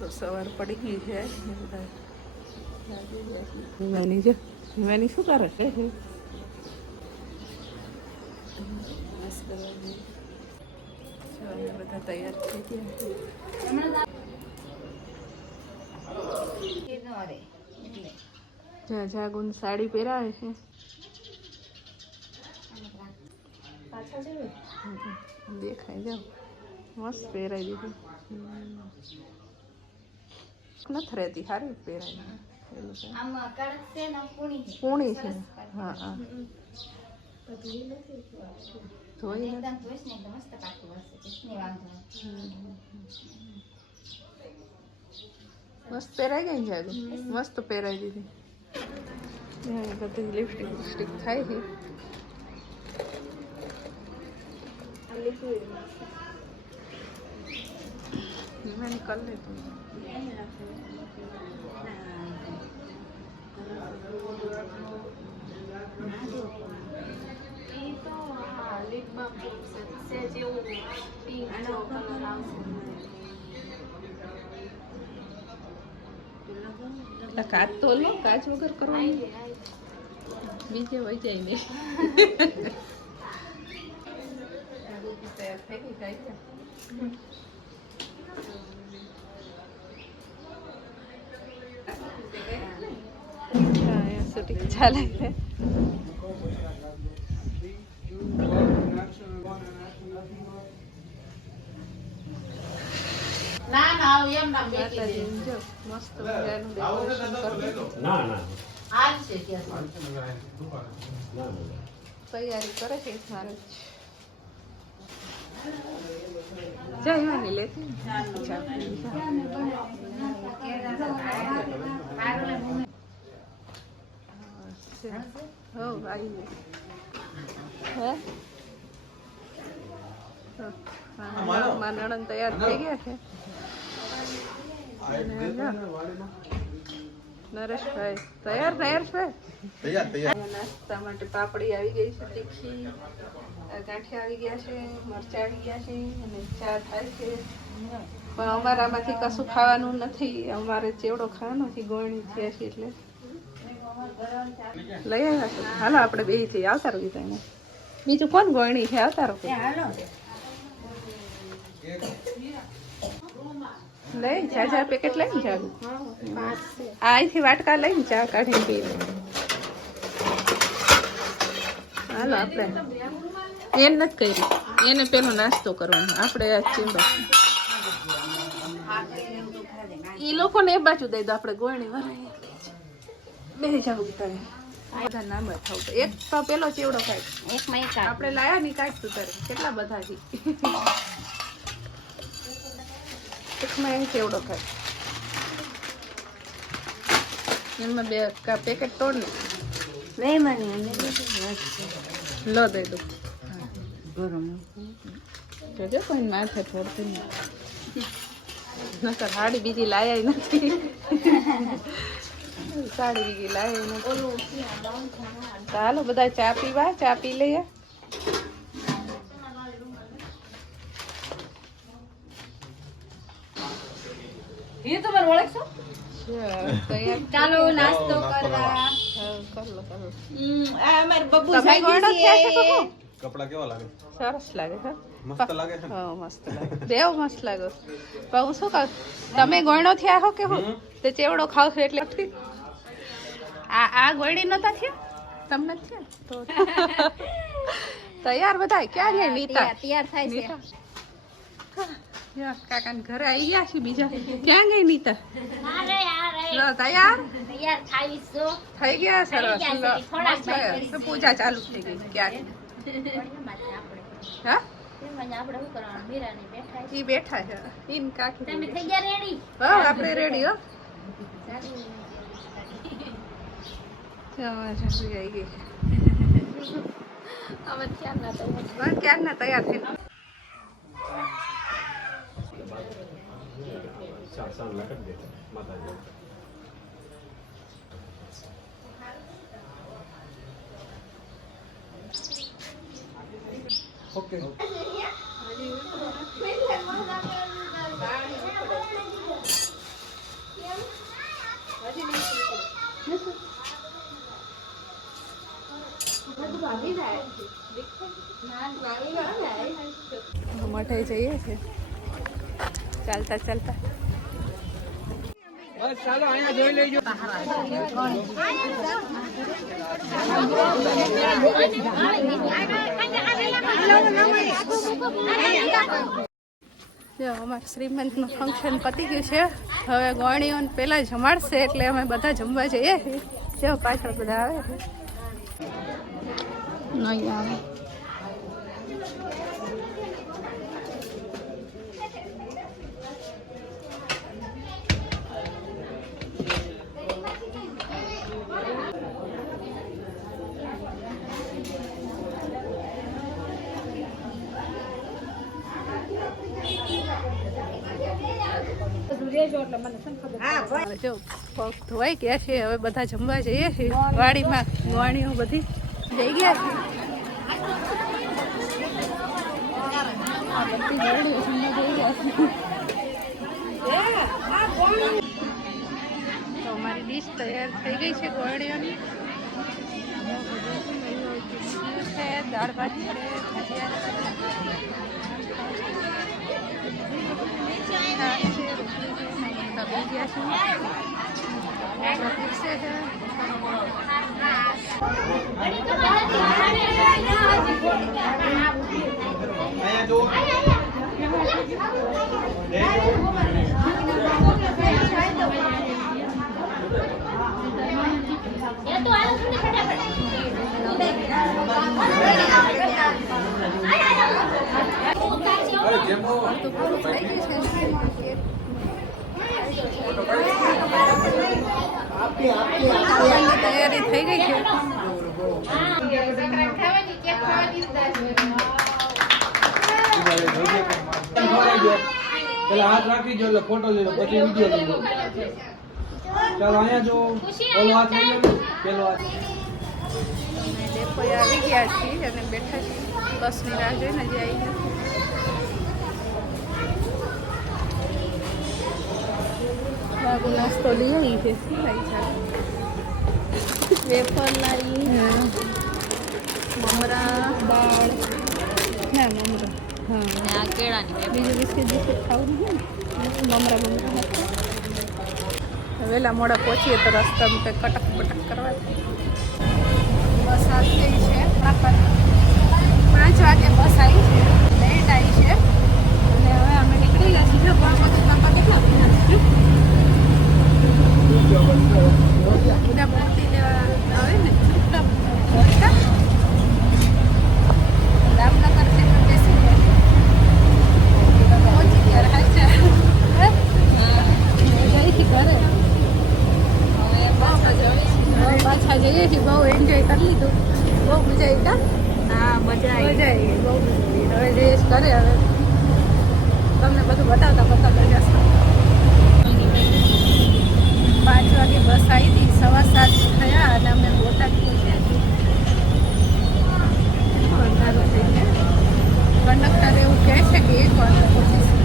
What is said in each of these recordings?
તો સવાર પડી ગઈ છે હિમાની જો હિમાની શું કરે છે બધા તૈયાર થઈ ગયા જાગુન સાડી પહેરાવે છે દેખાય જાવ મસ્ત પહેરાઈ દીધું નથી રહેતી સારી પહેરાય પૂણી છે હા હા મસ્ત પહેરાઈ ગઈ ને જાગું મસ્ત પહેરાઈ દીધી બધી લિપસ્ટિક થાય છે मैंने कर ले तुम કાચ તો લો કાચ વગર કરો બીજે વહી જાય ને શૂટિંગ ચાલે છે ના ના એમ ના બેઠી જો મસ્ત મજાનું ડેકોરેશન કરી ના ના આજ છે કે તૈયારી કરે છે મારે જય વાની લેતી હો આવી હે મારા નણંદ તૈયાર થઈ ગયા છે નરેશભાઈ તૈયાર છે નાસ્તા માટે પાપડી આવી ગઈ છે તીખી ગાંઠિયા આવી ગયા છે મરચાં આવી ગયા છે અને ચા થાય છે પણ અમારામાંથી કશું ખાવાનું નથી અમારે ચેવડો ખાવાનો છે ગોળણી થયા છે એટલે લઈ આવ્યા છે હાલો આપણે બે જઈએ આવતા રહી ત્યાં બીજું કોણ ગોળણી છે આવતા રહો લઈ જા પેકેટ લઈને જાવું અહીંથી વાટકા લઈને ચા કાઢીને પી હાલો આપણે એમ નથી કરી એને પેલો નાસ્તો કરવાનો આપણે આ ચીંબા એ લોકોને એ બાજુ દઈ દો આપણે ગોળણી વરાઈ બે જવું તારે બધા નામ થાવ તો એક તો પેલો ચેવડો ખાય આપણે લાયા ની કાઢ તું તારે કેટલા બધા છે એકમાં એમ ચેવડો ખાય એમાં બે પેકેટ તોડ ને લો દઈ દો જોજો કોઈ માથે થોડતું નહીં સાડી બીજી લાયા નથી સાડી બીજી લાયા નથી ચાલો બધા ચા પીવા ચા પી લઈએ ચાલો નાસ્તો કરવા અમાર બબ્બુ કપડા કેવા લાગે સરસ લાગે છે મસ્ત લાગે છે હા મસ્ત લાગે દેવ મસ્ત લાગે પણ હું શું કહું તમે ગોયણો થયા હો કે હું તે ચેવડો ખાવ છો એટલે આ ગોયડી નતા થયા તમને થયા તો તૈયાર બધા ક્યાં ગયા નીતા તૈયાર થાય છે કાકા ને ઘરે આવી ગયા છે બીજા ક્યાં ગઈ નીતા તૈયાર થઈ ગયા સરસ પૂજા ચાલુ થઈ ગઈ ક્યાં હા ઈ બેઠા છે ઈન કાકી હા આપણે રેડી હો આવી ગઈ ક્યારના તૈયાર થઈ ઓકે બધા જઈએ છીએ ચાલતા ચાલતા. જો અમારે શ્રીમંતનું ફંક્શન પતી ગયું છે. હવે ગોળીઓને પહેલાં જમાડશે એટલે અમે બધા જમવા જઈએ છીએ. જો પાછળ બધા આવે છે. નહીં આવે. જો પગ ધોવાઈ ગયા છે. હવે બધા જમવા જઈએ છીએ વાડીમાં. વાણીઓ બધી જઈ ગયા છે. તો અમારી ડીશ તૈયાર થઈ ગઈ છે ગોળીઓની. દાળ ભાત છે, તૈયારી થઈ ગઈ છે. પેલા હાથ રાખી જો એટલે ફોટો લઈ લો પછી વિડિયો લઈ લો. ચાલો અહીંયા જો ઓલો હાથ લઈ લો પેલો હાથ. ડેપો આવી ગયા છીએ અને બેઠા છીએ. બસની રાહ જોઈને હજી આવી નથી. બાબુ નાસ્તો લઈ આવી છે. શું લાવી છે? વેફર લાવી, મમરા, દાળ. ના મમરા. હા કેળાની. બીજું બિસ્કિટ ખાવું નહીં ને. મમરા વહેલા મોડા પહોંચીએ તો રસ્તામાં કંઈક કટક બટક કરવા. બસ આવી ગઈ છે. 5 વાગે બસ આવી છે. લેટ આવી છે અને હવે અમે નીકળી ગયા છીએ. પણ બાપા કેટલા બધા મૂર્તિ લેવા આવે ને રામનગર છે બેસી ગયા પહોંચી ગયા. હાચા જઈથી ઘરે પાછા જઈએ છીએ. બહુ એન્જોય કરી લીધું. બહુ મજા આવી. હા મજા આવી. બહુ હવે જઈશ ઘરે. હવે તમને બધું બતાવતા જશે. 5 વાગે બસ આવી હતી. 7:15 થયા અને અમે બોટાદ પહોંચ્યા. અંધારું થઈ ગયા. કંડક્ટર એવું કહે છે કે 1 વાગે પહોંચીશું.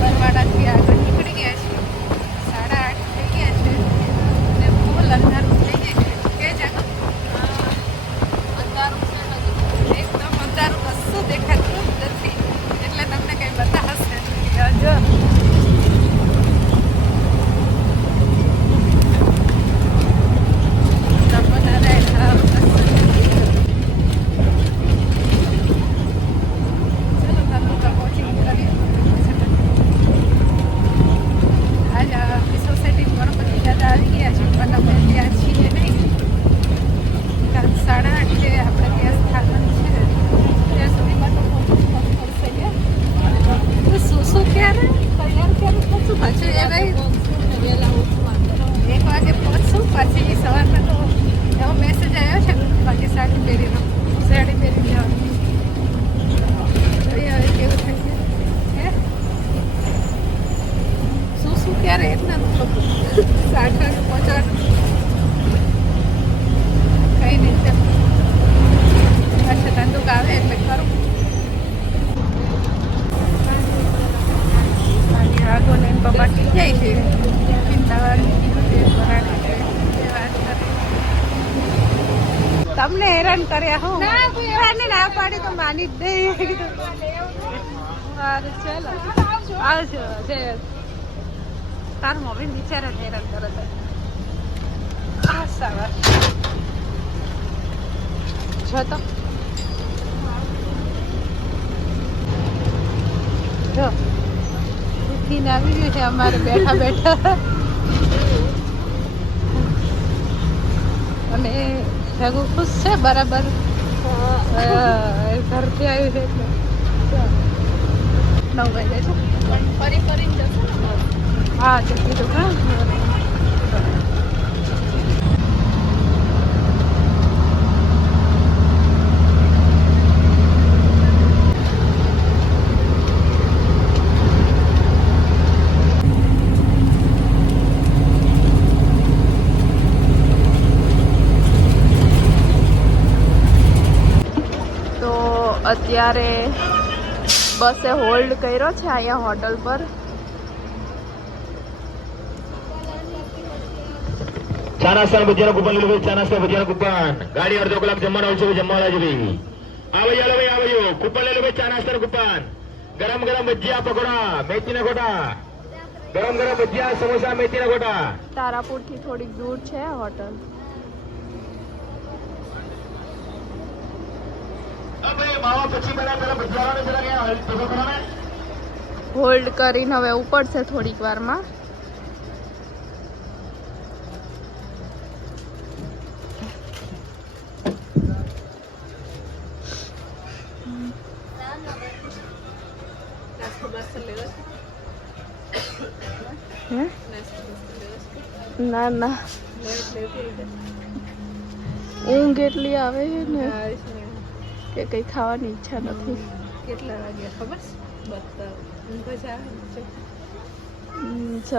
બરવાડાથી આગળ નીકળી ગયા છીએ. 8:30 થઈ ગયા છે અને ફૂલ અંધારું થઈ ગયું છે. કે જાણો અંધારું છે. એકદમ અંધારું, કશું દેખાતું નથી. એટલે તમને કંઈ બતાવશે. જો તમને હેરાન કર્યા હું હેરાન ના પાડી તો માની જ દઈ. ચાલો આવજો. તાર મમ્મી બિચારા હેરાન કરે છે. આ સવાર જો તો જો ઉઠીને આવી ગયું છે અમારે બેઠા બેઠા. અને જગુ ખુશ છે બરાબર. ઘરથી આવ્યું છે એટલે 9 વાગે છે. ફરી કરીને જશું ને. હા જતી તો હા. અત્યારે બસે હોલ્ડ કર્યો છે અહીંયા હોટલ પર. ચા નાસ્તા ભજીયાનું કૂપન લીધું. ચા નાસ્તા ભજીયાનું કૂપન. ગાડી અડધો કલાક જમવાનું આવશે. જમવાના જ ભાઈ આવે ચાલો ભાઈ આવજો. કૂપન લઈ લો ભાઈ. ચા નાસ્તાનું કૂપન. ગરમ ગરમ ભજીયા પકોડા મેથીના ગોટા. ગરમ ગરમ ભજીયા સમોસા મેથીના ગોટા. તારાપુર થી થોડીક દૂર છે આ હોટલ. હોલ્ડ કરીને હવે ઉપડશે થોડીક વારમાં. ના ના ઊંઘ એટલી આવે છે ને કે કઈ ખાવાની ઈચ્છા નથી. કેટલા વાગ્યા ખબર છે?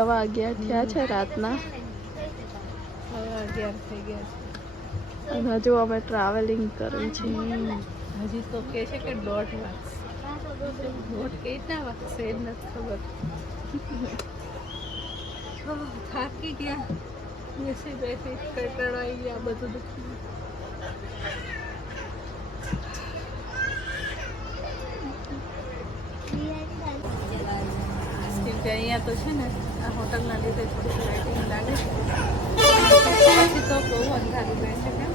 11 થયા છે રાતના. 11 થઈ ગયા છે અને હજુ અમે ટ્રાવેલિંગ કરવી છે. હજી તો કે છે કે 1:30 વાગશે. 1:30 કેટલા વાગશે એ નથી ખબર. થાકી ગયા. બેસી બેસી કંટાળાઈ ગયા. બધું દુખી. અહીંયા તો છે ને આ હોટલના લીધે થોડીક લાઇટિંગ લાગે છે. પછી તો બહુ અંધારું રહે છે. કેમ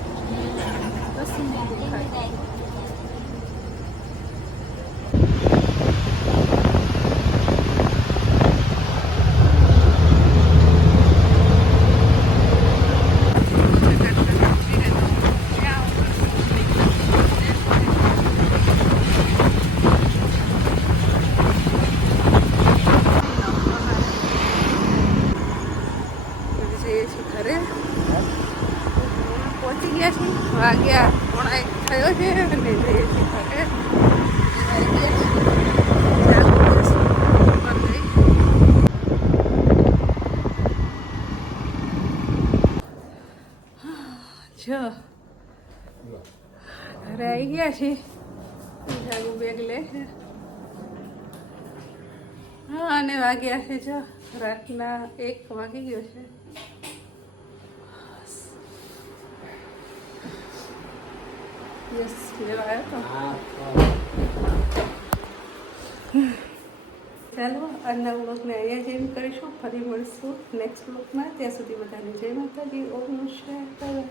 કશું નહીં દેખાય. પહોંચી ગયા છીએ. વાગ્યા 1:30 થયો છે અને જઈએ છીએ ઘરે. જો ઘરે આવી ગયા છીએ. જાગુ બેગ લે છે. હા અને વાગ્યા છે જો રાતના 1 વાગી ગયો છે. યસ લેવા આવ્યો તો. ચાલો આજના બ્લોગને અહીંયા જ એન્ડ કરીશું. ફરી મળીશું નેક્સ્ટ બ્લોગમાં. ત્યાં સુધી બધાને જય માતાજી. ઓમ નમઃ શિવાય.